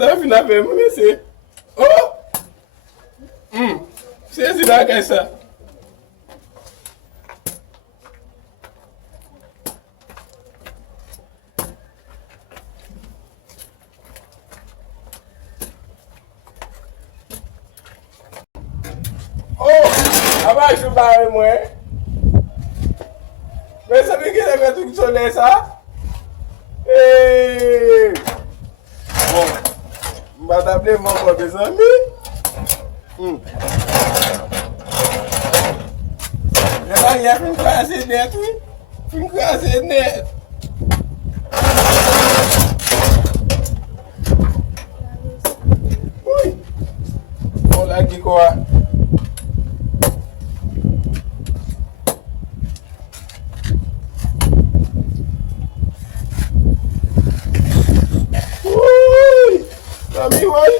madame finit avec moi, c'est. Oh! C'est là que ça. Oh! Avant, je ne parle pas moi. Mais ça veut dire que c'est tout soleil ça? Hey! Bon, je vais t'appeler mon mezanmi. Là, il y a une classe net, oui. Une classe net. Oui. On l'a dit quoi? Oui. Ami, oui.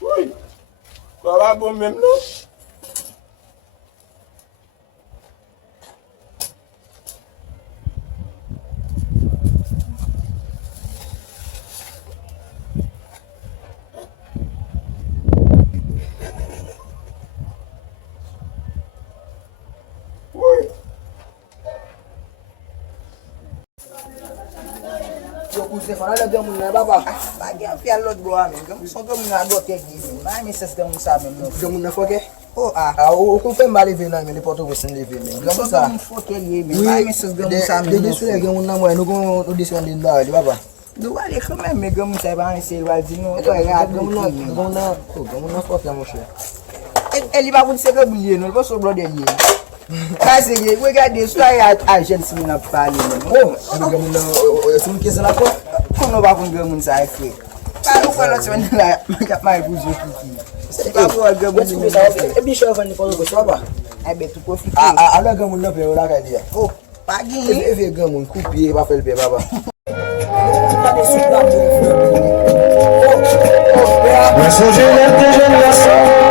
Oui. Ça va bon même, non? Você fala da gamu na baba. Bagi afi alot boa men. Gamu son gamu na do tek ni. Mai mi ses gamu sa men. Gamu na foke. Oh o ko fe mali ve na men le porto wesin le ve men. Gamu sa foke ni men. Mai mi ses gamu sa men. De sou gamu na mo no go no dis one din la baba. Do wale quand même mais gamu sa ba ese wal di no. Ko ga gamu na foke mo che. Ele ba won se gamu li no. Bo so brother ye. Kasi we got this fly at agents in a pali. Oh, gamu na sun kesa la ko. Kono ba kun gamu sa ife. Ka ko la so na la mai buzo kiki. Se ka ko gamu ni sa e bi show van ko so ba. Ai be tu ko fi. Ala gamu na pe o la ka dia. Oh, pagi. E ve gamu ku pie ba fel pe baba. Moi son jeune de génération.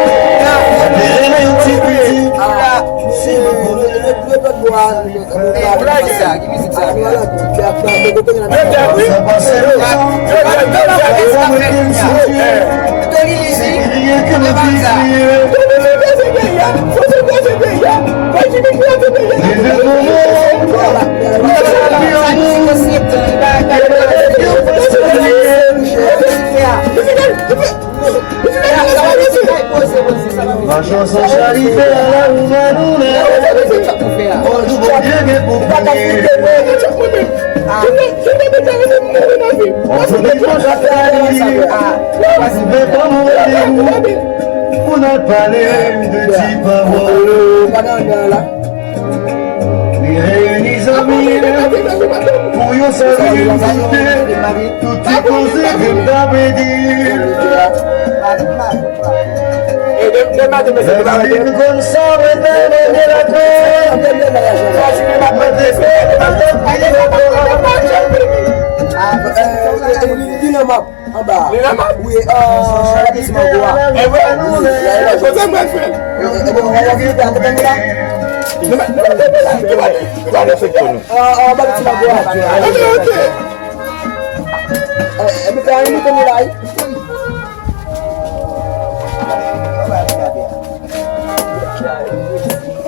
La chanson charité à la roumanoune. Oh, je vois bien que pour on se met pas à faire. On ne pas mourir. On a parlé de type parole. Les réunis amis pour y saluer tout est posé comme t'avais dit. La vie comme ça, mais la terre. Dinamap, en bas. Oui, l'arrondissement Goa.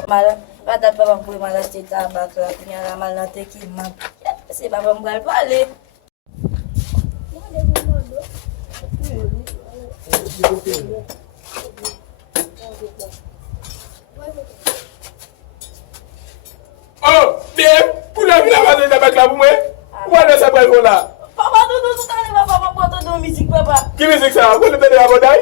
Malah pada babam pun malas cerita bakal punya ramal nanti kiman. Si babam gal balik. Oh, bien. Pour la vie, la base de la pour moi. Pourquoi ne s'appelle pas là? Papa, tu tadi papa buat tu musique papa. Qui musique ça? Vous le prenez à Bodaï?